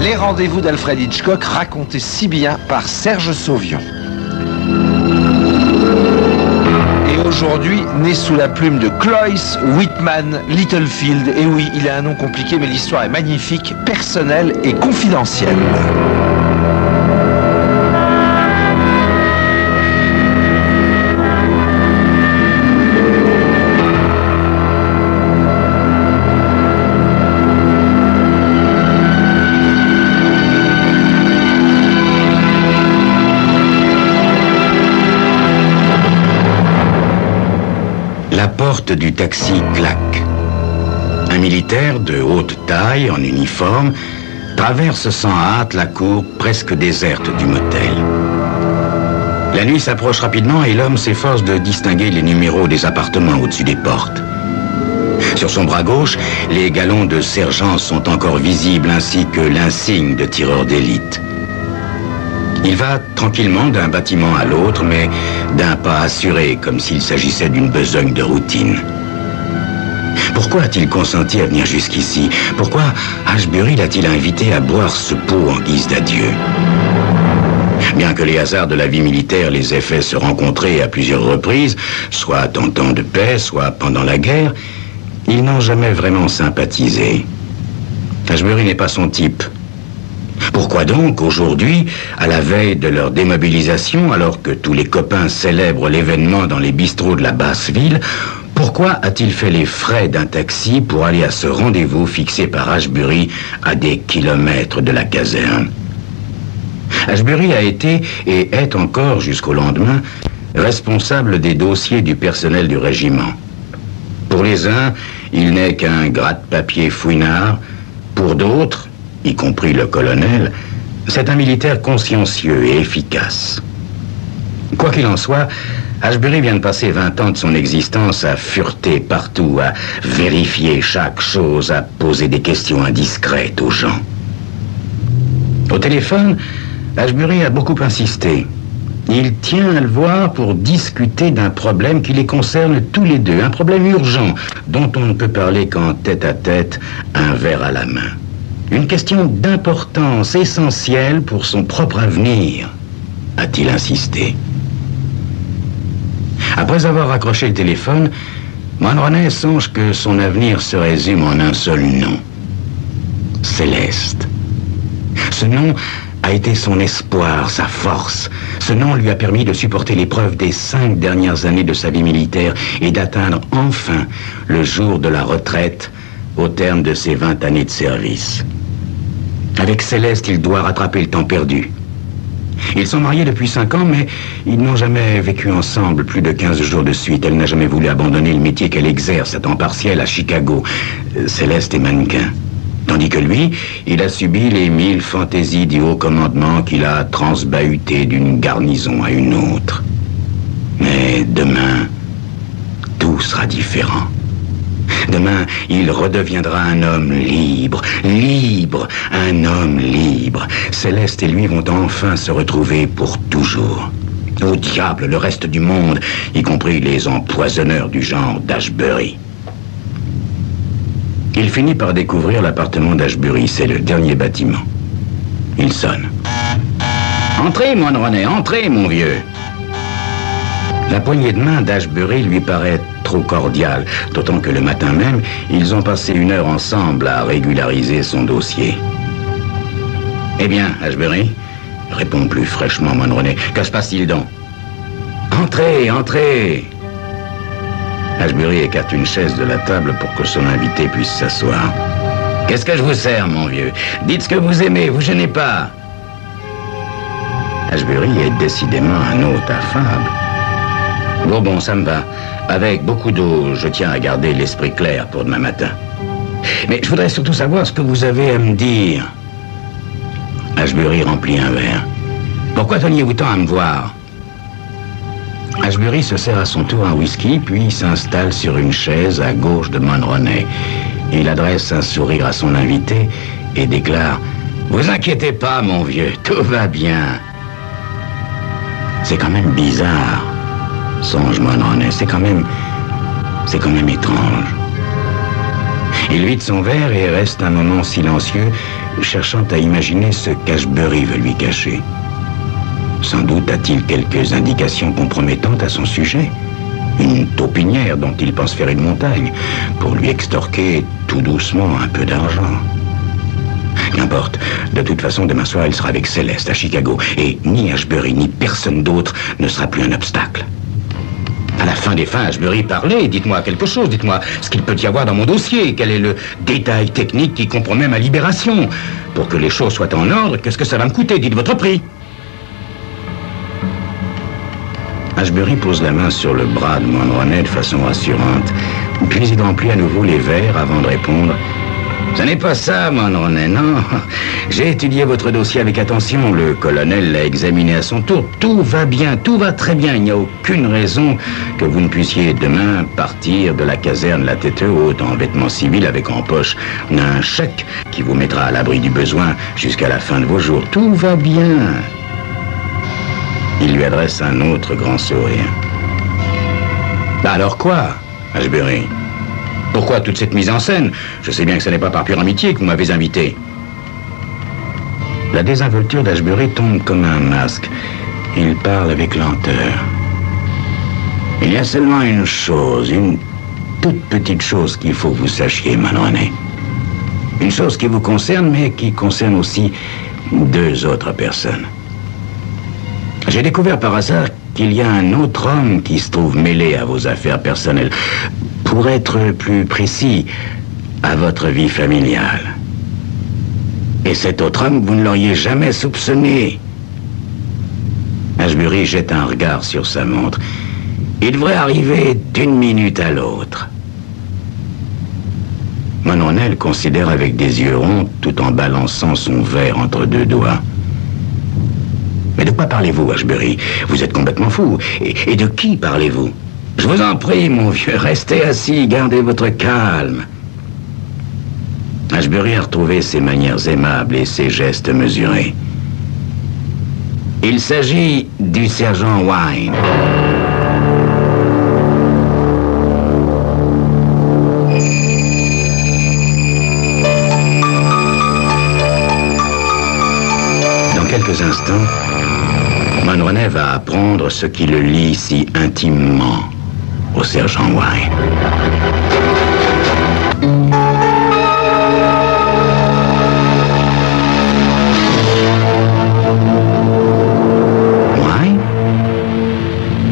Les rendez-vous d'Alfred Hitchcock racontés si bien par Serge Sauvion. Et aujourd'hui, né sous la plume de Cloyce Whitman Littlefield. Et oui, il a un nom compliqué, mais l'histoire est magnifique, personnelle et confidentielle. La porte du taxi claque. Un militaire de haute taille, en uniforme, traverse sans hâte la cour presque déserte du motel. La nuit s'approche rapidement et l'homme s'efforce de distinguer les numéros des appartements au-dessus des portes. Sur son bras gauche, les galons de sergent sont encore visibles ainsi que l'insigne de tireur d'élite. Il va tranquillement d'un bâtiment à l'autre, mais d'un pas assuré, comme s'il s'agissait d'une besogne de routine. Pourquoi a-t-il consenti à venir jusqu'ici? Pourquoi Ashbury l'a-t-il invité à boire ce pot en guise d'adieu? Bien que les hasards de la vie militaire les aient fait se rencontrer à plusieurs reprises, soit en temps de paix, soit pendant la guerre, ils n'ont jamais vraiment sympathisé. Ashbury n'est pas son type. Pourquoi donc, aujourd'hui, à la veille de leur démobilisation, alors que tous les copains célèbrent l'événement dans les bistrots de la basse ville, pourquoi a-t-il fait les frais d'un taxi pour aller à ce rendez-vous fixé par Ashbury à des kilomètres de la caserne? Ashbury a été, et est encore jusqu'au lendemain, responsable des dossiers du personnel du régiment. Pour les uns, il n'est qu'un gratte-papier fouinard. Pour d'autres, y compris le colonel, c'est un militaire consciencieux et efficace. Quoi qu'il en soit, Ashbury vient de passer 20 ans de son existence à fureter partout, à vérifier chaque chose, à poser des questions indiscrètes aux gens. Au téléphone, Ashbury a beaucoup insisté. Il tient à le voir pour discuter d'un problème qui les concerne tous les deux, un problème urgent dont on ne peut parler qu'en tête-à-tête, un verre à la main. Une question d'importance essentielle pour son propre avenir, a-t-il insisté. Après avoir raccroché le téléphone, Mulroney songe que son avenir se résume en un seul nom. Céleste. Ce nom a été son espoir, sa force. Ce nom lui a permis de supporter l'épreuve des 5 dernières années de sa vie militaire et d'atteindre enfin le jour de la retraite au terme de ses 20 années de service. Avec Céleste, il doit rattraper le temps perdu. Ils sont mariés depuis 5 ans, mais ils n'ont jamais vécu ensemble plus de 15 jours de suite. Elle n'a jamais voulu abandonner le métier qu'elle exerce à temps partiel à Chicago. Céleste est mannequin. Tandis que lui, il a subi les 1000 fantaisies du haut commandement qu'il a transbahuté d'une garnison à une autre. Mais demain, tout sera différent. Demain, il redeviendra un homme libre, un homme libre. Céleste et lui vont enfin se retrouver pour toujours. Au diable, le reste du monde, y compris les empoisonneurs du genre d'Ashbury. Il finit par découvrir l'appartement d'Ashbury, c'est le dernier bâtiment. Il sonne. « Entrez, Mulroney, entrez, mon vieux !» La poignée de main d'Ashbury lui paraît trop cordiale, d'autant que le matin même, ils ont passé 1 heure ensemble à régulariser son dossier. « Eh bien, Ashbury ?» répond plus fraîchement Mulroney. « Que se passe-t-il donc ?»« Entrez, entrez !» Ashbury écarte une chaise de la table pour que son invité puisse s'asseoir. « Qu'est-ce que je vous sers, mon vieux? Dites ce que vous aimez, vous gênez pas !» Ashbury est décidément un hôte affable. Bon, ça me va. Avec beaucoup d'eau, je tiens à garder l'esprit clair pour demain matin. Mais je voudrais surtout savoir ce que vous avez à me dire. Ashbury remplit un verre. Pourquoi teniez-vous tant à me voir? Ashbury se sert à son tour un whisky, puis s'installe sur une chaise à gauche de Mulroney. Il adresse un sourire à son invité et déclare « Vous inquiétez pas, mon vieux, tout va bien. » C'est quand même bizarre, songe Mulroney, c'est quand même étrange. Il vide son verre et reste un moment silencieux, cherchant à imaginer ce qu'Ashbury veut lui cacher. Sans doute a-t-il quelques indications compromettantes à son sujet. Une taupinière dont il pense faire une montagne pour lui extorquer tout doucement un peu d'argent. Qu'importe, de toute façon, demain soir, il sera avec Céleste à Chicago. Et ni Ashbury, ni personne d'autre ne sera plus un obstacle. À la fin des fins, Ashbury, parlez, dites-moi quelque chose, dites-moi ce qu'il peut y avoir dans mon dossier, quel est le détail technique qui compromet ma libération. Pour que les choses soient en ordre, qu'est-ce que ça va me coûter? Dites votre prix. Ashbury pose la main sur le bras de Monroe de façon rassurante, puis il remplit à nouveau les verres avant de répondre. Ce n'est pas ça, Monroe, non. J'ai étudié votre dossier avec attention. Le colonel l'a examiné à son tour. Tout va bien, tout va très bien. Il n'y a aucune raison que vous ne puissiez demain partir de la caserne la tête haute en vêtements civils avec en poche un chèque qui vous mettra à l'abri du besoin jusqu'à la fin de vos jours. Tout va bien. Il lui adresse un autre grand sourire. Alors quoi, Ashbury? Pourquoi toute cette mise en scène? Je sais bien que ce n'est pas par pure amitié que vous m'avez invité. La désinvolture d'Ashbury tombe comme un masque. Il parle avec lenteur. Il y a seulement une chose, une toute petite chose qu'il faut que vous sachiez, Monroe. Une chose qui vous concerne, mais qui concerne aussi 2 autres personnes. J'ai découvert par hasard qu'il y a un autre homme qui se trouve mêlé à vos affaires personnelles. Pour être plus précis, à votre vie familiale. Et cet autre homme, vous ne l'auriez jamais soupçonné. Ashbury jette un regard sur sa montre. Il devrait arriver d'une minute à l'autre. Monroe considère avec des yeux ronds tout en balançant son verre entre 2 doigts. Mais de quoi parlez-vous, Ashbury? Vous êtes complètement fou. Et de qui parlez-vous? Je vous en prie, mon vieux, restez assis, gardez votre calme. Ashbury a retrouvé ses manières aimables et ses gestes mesurés. Il s'agit du sergent Wine. Dans quelques instants, Monroe va apprendre ce qui le lie si intimement au sergent Wine. Wine?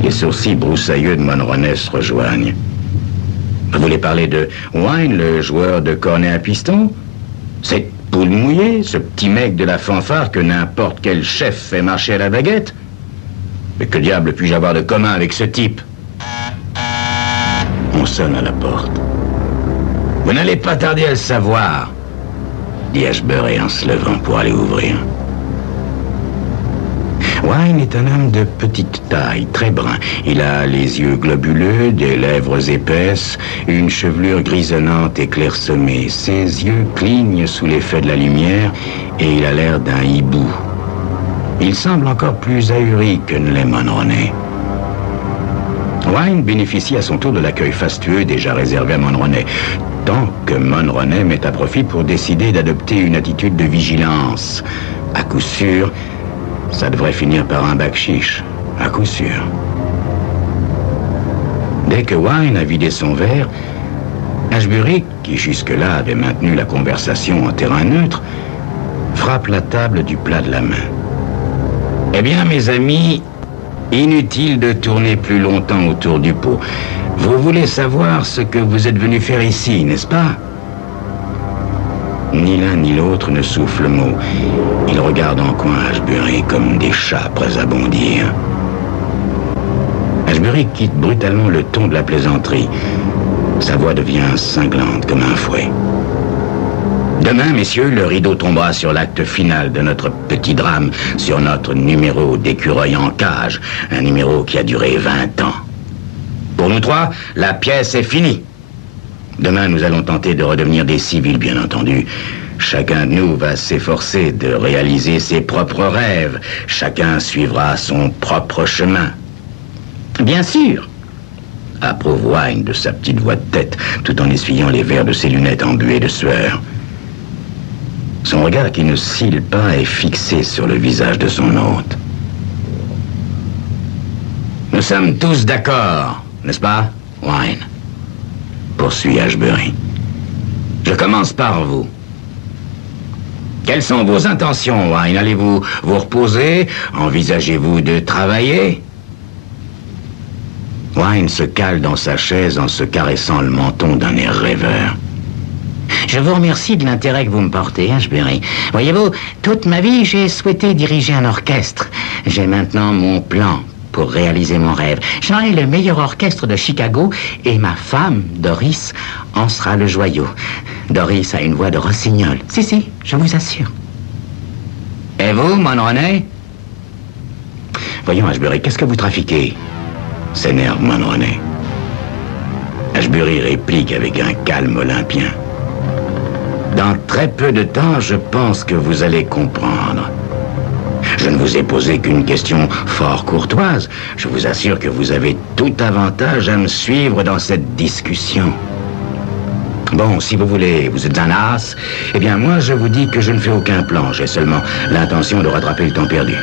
Les sourcils broussailleux de Monroe se rejoignent. Vous voulez parler de Wine, le joueur de cornet à piston? Cette poule mouillée, ce petit mec de la fanfare que n'importe quel chef fait marcher à la baguette? Mais que diable puis-je avoir de commun avec ce type? On sonne à la porte. Vous n'allez pas tarder à le savoir, dit Ashbury en se levant pour aller ouvrir. Wine est un homme de petite taille, très brun. Il a les yeux globuleux, des lèvres épaisses, une chevelure grisonnante et clairsemée. Ses yeux clignent sous l'effet de la lumière et il a l'air d'un hibou. Il semble encore plus ahuri que ne l'est Monroe. Wine bénéficie à son tour de l'accueil fastueux déjà réservé à Monroe, tant que Monroe met à profit pour décider d'adopter une attitude de vigilance. À coup sûr, ça devrait finir par un bakchiche, à coup sûr. Dès que Wine a vidé son verre, Ashbury, qui jusque-là avait maintenu la conversation en terrain neutre, frappe la table du plat de la main. Eh bien, mes amis, inutile de tourner plus longtemps autour du pot. Vous voulez savoir ce que vous êtes venu faire ici, n'est-ce pas? Ni l'un ni l'autre ne souffle mot. Ils regardent en coin Ashbury comme des chats prêts à bondir. Ashbury quitte brutalement le ton de la plaisanterie. Sa voix devient cinglante comme un fouet. Demain, messieurs, le rideau tombera sur l'acte final de notre petit drame, sur notre numéro d'écureuil en cage, un numéro qui a duré 20 ans. Pour nous 3, la pièce est finie. Demain, nous allons tenter de redevenir des civils, bien entendu. Chacun de nous va s'efforcer de réaliser ses propres rêves. Chacun suivra son propre chemin. Bien sûr, approuve Wine de sa petite voix de tête, tout en essuyant les verres de ses lunettes embuées de sueur. Son regard qui ne cille pas est fixé sur le visage de son hôte. Nous sommes tous d'accord, n'est-ce pas, Wine? Poursuit Ashbury. Je commence par vous. Quelles sont vos intentions, Wine? Allez-vous vous reposer? Envisagez-vous de travailler? Wine se cale dans sa chaise en se caressant le menton d'un air rêveur. Je vous remercie de l'intérêt que vous me portez, Ashbury. Voyez-vous, toute ma vie, j'ai souhaité diriger un orchestre. J'ai maintenant mon plan pour réaliser mon rêve. J'aurai le meilleur orchestre de Chicago et ma femme, Doris, en sera le joyau. Doris a une voix de rossignol. Si, je vous assure. Et vous, Monroney? Voyons, Ashbury, qu'est-ce que vous trafiquez? S'énerve Monroney. Ashbury réplique avec un calme olympien. Dans très peu de temps, je pense que vous allez comprendre. Je ne vous ai posé qu'une question fort courtoise. Je vous assure que vous avez tout avantage à me suivre dans cette discussion. Bon, si vous voulez, vous êtes un as, eh bien moi je vous dis que je ne fais aucun plan. J'ai seulement l'intention de rattraper le temps perdu.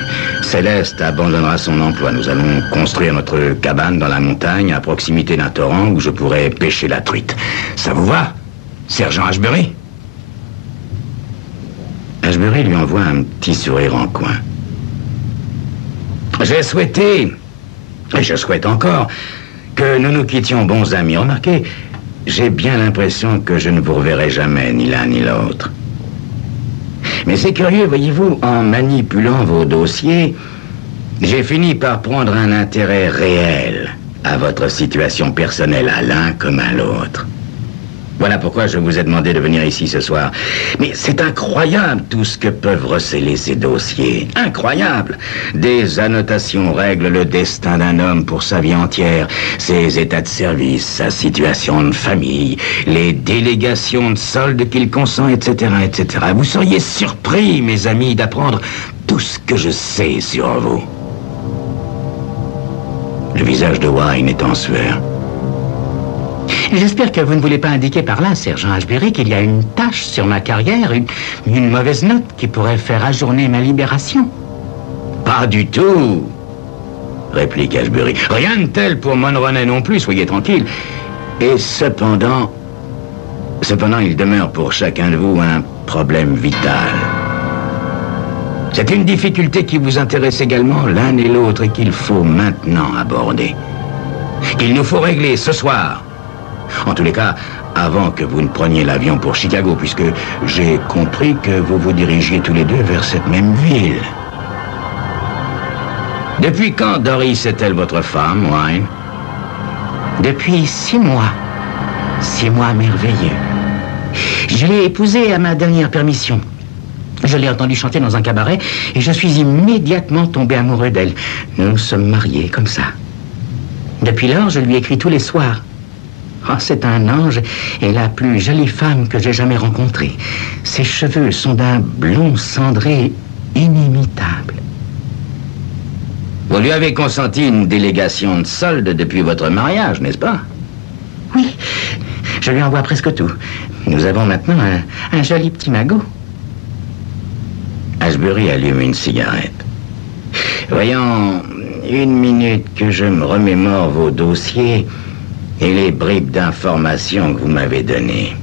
Céleste abandonnera son emploi. Nous allons construire notre cabane dans la montagne à proximité d'un torrent où je pourrai pêcher la truite. Ça vous va, sergent Ashbury? Ashbury lui envoie un petit sourire en coin. J'ai souhaité, et je souhaite encore, que nous nous quittions bons amis. Remarquez, j'ai bien l'impression que je ne vous reverrai jamais, ni l'un ni l'autre. Mais c'est curieux, voyez-vous, en manipulant vos dossiers, j'ai fini par prendre un intérêt réel à votre situation personnelle, à l'un comme à l'autre. Voilà pourquoi je vous ai demandé de venir ici ce soir. Mais c'est incroyable tout ce que peuvent recéler ces dossiers. Incroyable. Des annotations règlent le destin d'un homme pour sa vie entière. Ses états de service, sa situation de famille, les délégations de solde qu'il consent, etc., etc. Vous seriez surpris, mes amis, d'apprendre tout ce que je sais sur vous. Le visage de Wine est en sueur. J'espère que vous ne voulez pas indiquer par là, sergent Ashbury, qu'il y a une tache sur ma carrière, une mauvaise note qui pourrait faire ajourner ma libération. Pas du tout, réplique Ashbury. Rien de tel pour Monroney non plus, soyez tranquille. Et cependant, il demeure pour chacun de vous un problème vital. C'est une difficulté qui vous intéresse également l'un et l'autre et qu'il faut maintenant aborder. Qu'il nous faut régler ce soir. En tous les cas, avant que vous ne preniez l'avion pour Chicago, puisque j'ai compris que vous vous dirigiez tous les deux vers cette même ville. Depuis quand Doris est-elle votre femme, Wine? Depuis 6 mois. 6 mois merveilleux. Je l'ai épousée à ma dernière permission. Je l'ai entendue chanter dans un cabaret et je suis immédiatement tombé amoureux d'elle. Nous nous sommes mariés comme ça. Depuis lors, je lui écris tous les soirs. Oh, c'est un ange et la plus jolie femme que j'ai jamais rencontrée. Ses cheveux sont d'un blond cendré inimitable. Vous lui avez consenti une délégation de solde depuis votre mariage, n'est-ce pas? Oui, je lui envoie presque tout. Nous avons maintenant un joli petit magot. Ashbury allume une cigarette. Voyons, 1 minute que je me remémore vos dossiers et les bribes d'informations que vous m'avez données.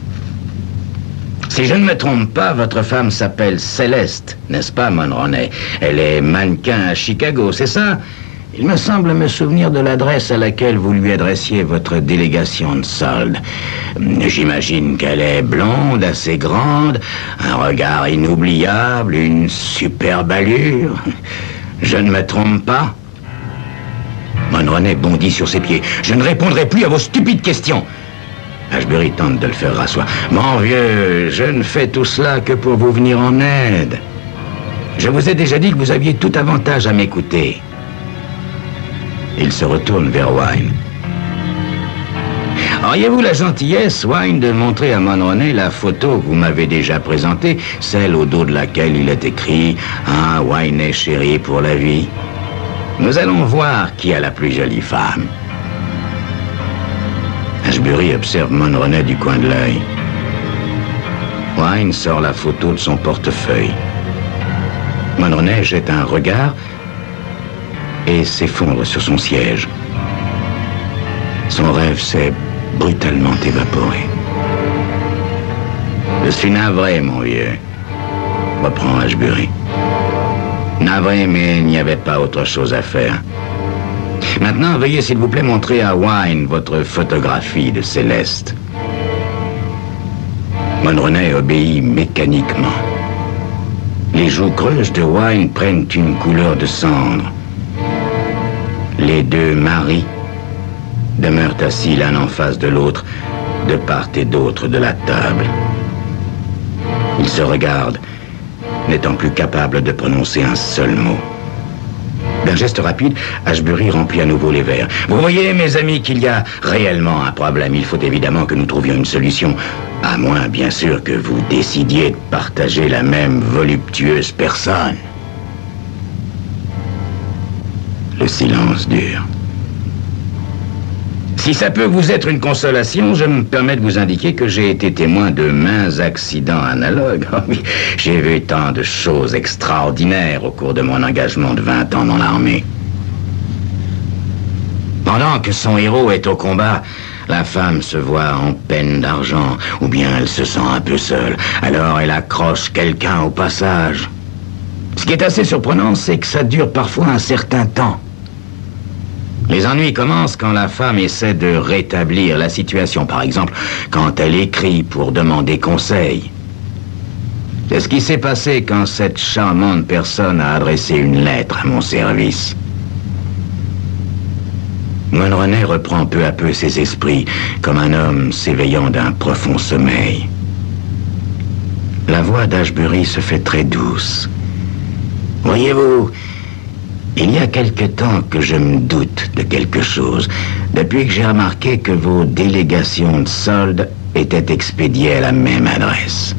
Si je ne me trompe pas, votre femme s'appelle Céleste, n'est-ce pas, Monroney? Elle est mannequin à Chicago, c'est ça? Il me semble me souvenir de l'adresse à laquelle vous lui adressiez votre délégation de solde. J'imagine qu'elle est blonde, assez grande, un regard inoubliable, une superbe allure. Je ne me trompe pas? Monroney bondit sur ses pieds. Je ne répondrai plus à vos stupides questions. Ashbury tente de le faire rasseoir. Mon vieux, je ne fais tout cela que pour vous venir en aide. Je vous ai déjà dit que vous aviez tout avantage à m'écouter. Il se retourne vers Wine. Auriez-vous la gentillesse, Wine, de montrer à Monroney la photo que vous m'avez déjà présentée, celle au dos de laquelle il est écrit « Ah, Wine est chéri pour la vie ». Nous allons voir qui a la plus jolie femme. Ashbury observe Monroney du coin de l'œil. Wine sort la photo de son portefeuille. Mulroney jette un regard et s'effondre sur son siège. Son rêve s'est brutalement évaporé. Je suis navré, mon vieux, reprend Ashbury. Navré, mais il n'y avait pas autre chose à faire. Maintenant, veuillez s'il vous plaît montrer à Wine votre photographie de Céleste. Mulroney obéit mécaniquement. Les joues creuses de Wine prennent une couleur de cendre. Les deux maris demeurent assis l'un en face de l'autre, de part et d'autre de la table. Ils se regardent, n'étant plus capables de prononcer un seul mot. D'un geste rapide, Ashbury remplit à nouveau les verres. Vous voyez, mes amis, qu'il y a réellement un problème. Il faut évidemment que nous trouvions une solution. À moins, bien sûr, que vous décidiez de partager la même voluptueuse personne. Le silence dure. Si ça peut vous être une consolation, je me permets de vous indiquer que j'ai été témoin de maints accidents analogues. Oh oui, j'ai vu tant de choses extraordinaires au cours de mon engagement de 20 ans dans l'armée. Pendant que son héros est au combat, la femme se voit en peine d'argent, ou bien elle se sent un peu seule. Alors elle accroche quelqu'un au passage. Ce qui est assez surprenant, c'est que ça dure parfois un certain temps. Les ennuis commencent quand la femme essaie de rétablir la situation, par exemple, quand elle écrit pour demander conseil. C'est ce qui s'est passé quand cette charmante personne a adressé une lettre à mon service. Mulroney reprend peu à peu ses esprits, comme un homme s'éveillant d'un profond sommeil. La voix d'Ashbury se fait très douce. Voyez-vous, il y a quelque temps que je me doute de quelque chose, depuis que j'ai remarqué que vos délégations de soldes étaient expédiées à la même adresse.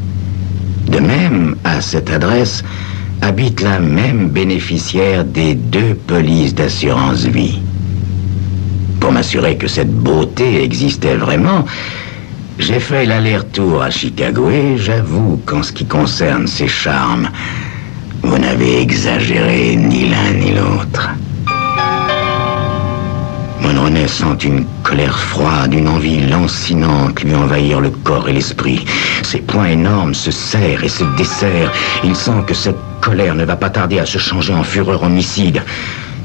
De même, à cette adresse, habite la même bénéficiaire des 2 polices d'assurance vie. Pour m'assurer que cette beauté existait vraiment, j'ai fait l'aller-retour à Chicago et j'avoue qu'en ce qui concerne ses charmes, vous n'avez exagéré ni l'un ni l'autre. Mulroney sent une colère froide, une envie lancinante lui envahir le corps et l'esprit. Ses poings énormes se serrent et se desserrent. Il sent que cette colère ne va pas tarder à se changer en fureur homicide.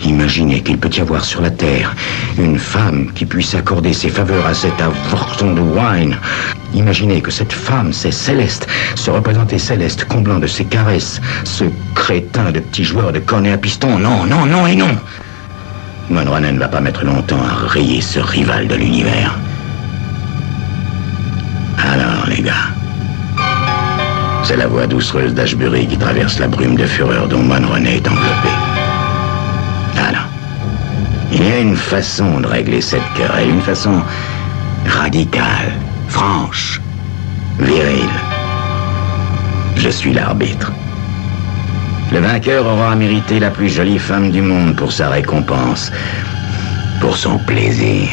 Imaginez qu'il peut y avoir sur la terre une femme qui puisse accorder ses faveurs à cet avorton de Wine. Imaginez que cette femme, c'est Céleste, se représenter Céleste comblant de ses caresses ce crétin de petit joueur de cornet à piston. Non, non, non et non. Mulroney ne va pas mettre longtemps à rayer ce rival de l'univers. Alors, les gars, c'est la voix doucereuse d'Ashbury qui traverse la brume de fureur dont Mulroney est enveloppé. Alors, il y a une façon de régler cette querelle, une façon radicale, franche, virile. Je suis l'arbitre. Le vainqueur aura mérité la plus jolie femme du monde pour sa récompense, pour son plaisir.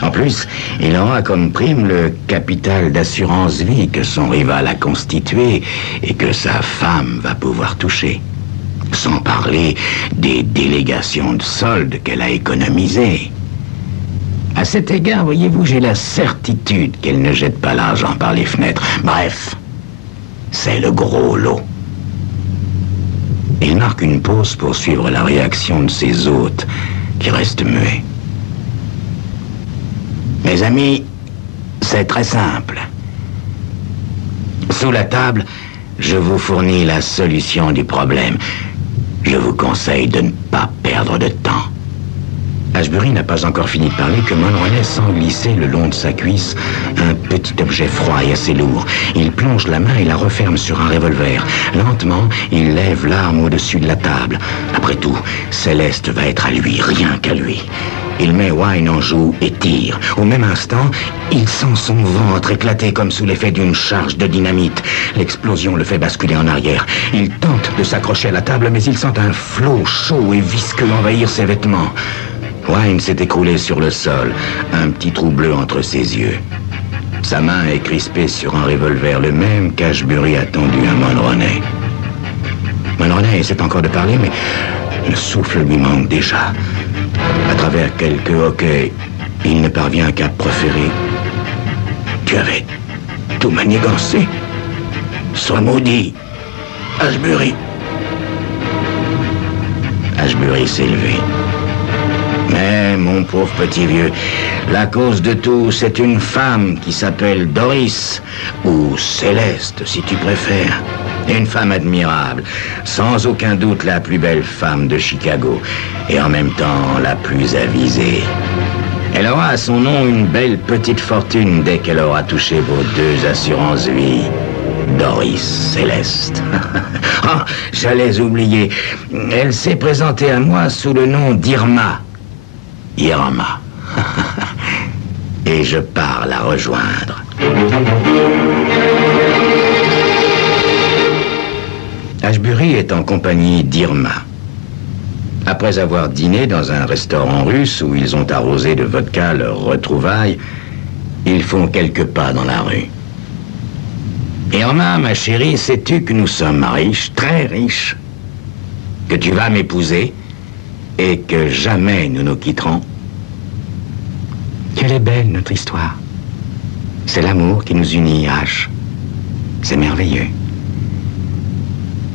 En plus, il aura comme prime le capital d'assurance vie que son rival a constitué et que sa femme va pouvoir toucher. Sans parler des délégations de soldes qu'elle a économisées. À cet égard, voyez-vous, j'ai la certitude qu'elle ne jette pas l'argent par les fenêtres. Bref, c'est le gros lot. Il marque une pause pour suivre la réaction de ses hôtes, qui restent muets. Mes amis, c'est très simple. Sous la table, je vous fournis la solution du problème. Je vous conseille de ne pas perdre de temps. Ashbury n'a pas encore fini de parler que Mulroney sent glisser le long de sa cuisse un petit objet froid et assez lourd. Il plonge la main et la referme sur un revolver. Lentement, il lève l'arme au-dessus de la table. Après tout, Céleste va être à lui, rien qu'à lui. Il met Wine en joue et tire. Au même instant, il sent son ventre éclater comme sous l'effet d'une charge de dynamite. L'explosion le fait basculer en arrière. Il tente de s'accrocher à la table, mais il sent un flot chaud et visqueux envahir ses vêtements. Wine s'est écroulé sur le sol, un petit trou bleu entre ses yeux. Sa main est crispée sur un revolver, le même qu'Ashbury a tendu à Mulroney. Mulroney essaie encore de parler, mais le souffle lui manque déjà. À travers quelques hoquets, il ne parvient qu'à proférer. Tu avais tout manigancé. Sois maudit, Ashbury. Ashbury s'est levé. Mais, mon pauvre petit vieux, la cause de tout, c'est une femme qui s'appelle Doris, ou Céleste, si tu préfères. Une femme admirable, sans aucun doute la plus belle femme de Chicago, et en même temps la plus avisée. Elle aura à son nom une belle petite fortune dès qu'elle aura touché vos 2 assurances vie. Doris Céleste. Oh, j'allais oublier. Elle s'est présentée à moi sous le nom d'Irma. Irma. Et je pars la rejoindre. Ashbury est en compagnie d'Irma. Après avoir dîné dans un restaurant russe où ils ont arrosé de vodka leur retrouvaille, ils font quelques pas dans la rue. Irma, ma chérie, sais-tu que nous sommes riches, très riches, que tu vas m'épouser et que jamais nous nous quitterons? Quelle est belle notre histoire. C'est l'amour qui nous unit, H. C'est merveilleux.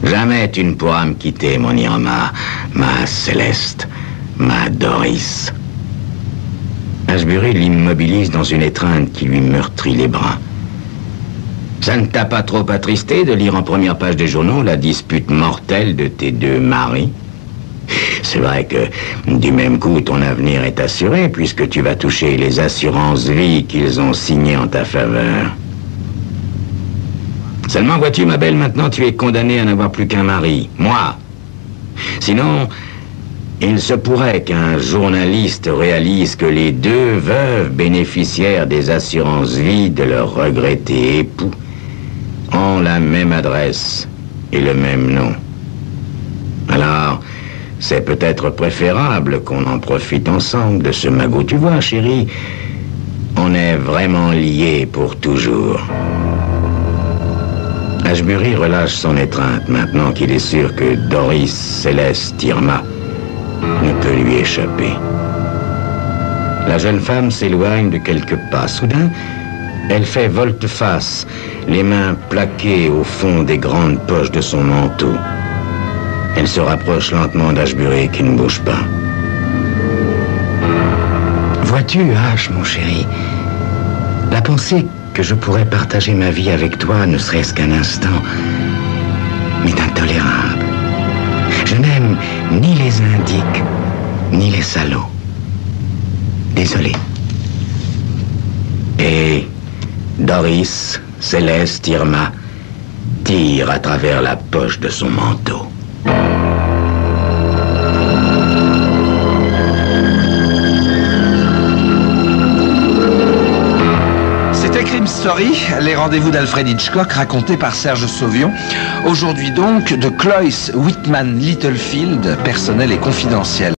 Jamais tu ne pourras me quitter, mon Irma, ma Céleste, ma Doris. Ashbury l'immobilise dans une étreinte qui lui meurtrit les bras. Ça ne t'a pas trop attristé de lire en première page des journaux la dispute mortelle de tes 2 maris? C'est vrai que du même coup ton avenir est assuré puisque tu vas toucher les assurances vie qu'ils ont signées en ta faveur. Seulement, vois-tu, ma belle, maintenant tu es condamnée à n'avoir plus qu'un mari, moi. Sinon, il se pourrait qu'un journaliste réalise que les 2 veuves bénéficiaires des assurances vie de leur regretté époux ont la même adresse et le même nom. Alors, c'est peut-être préférable qu'on en profite ensemble de ce magot. Tu vois, chérie, on est vraiment liés pour toujours. Ashbury relâche son étreinte maintenant qu'il est sûr que Doris Céleste Irma ne peut lui échapper. La jeune femme s'éloigne de quelques pas. Soudain, elle fait volte-face, les mains plaquées au fond des grandes poches de son manteau. Elle se rapproche lentement d'Ashbury qui ne bouge pas. Vois-tu, H, mon chéri, la pensée que je pourrais partager ma vie avec toi, ne serait-ce qu'un instant, m'est intolérable. Je n'aime ni les indiques, ni les salauds. Désolé. Et Doris, Céleste, Irma, tire à travers la poche de son manteau. Crime Story, les rendez-vous d'Alfred Hitchcock racontés par Serge Sauvion. Aujourd'hui donc de Cloyce Whitman Littlefield, personnel et confidentiel.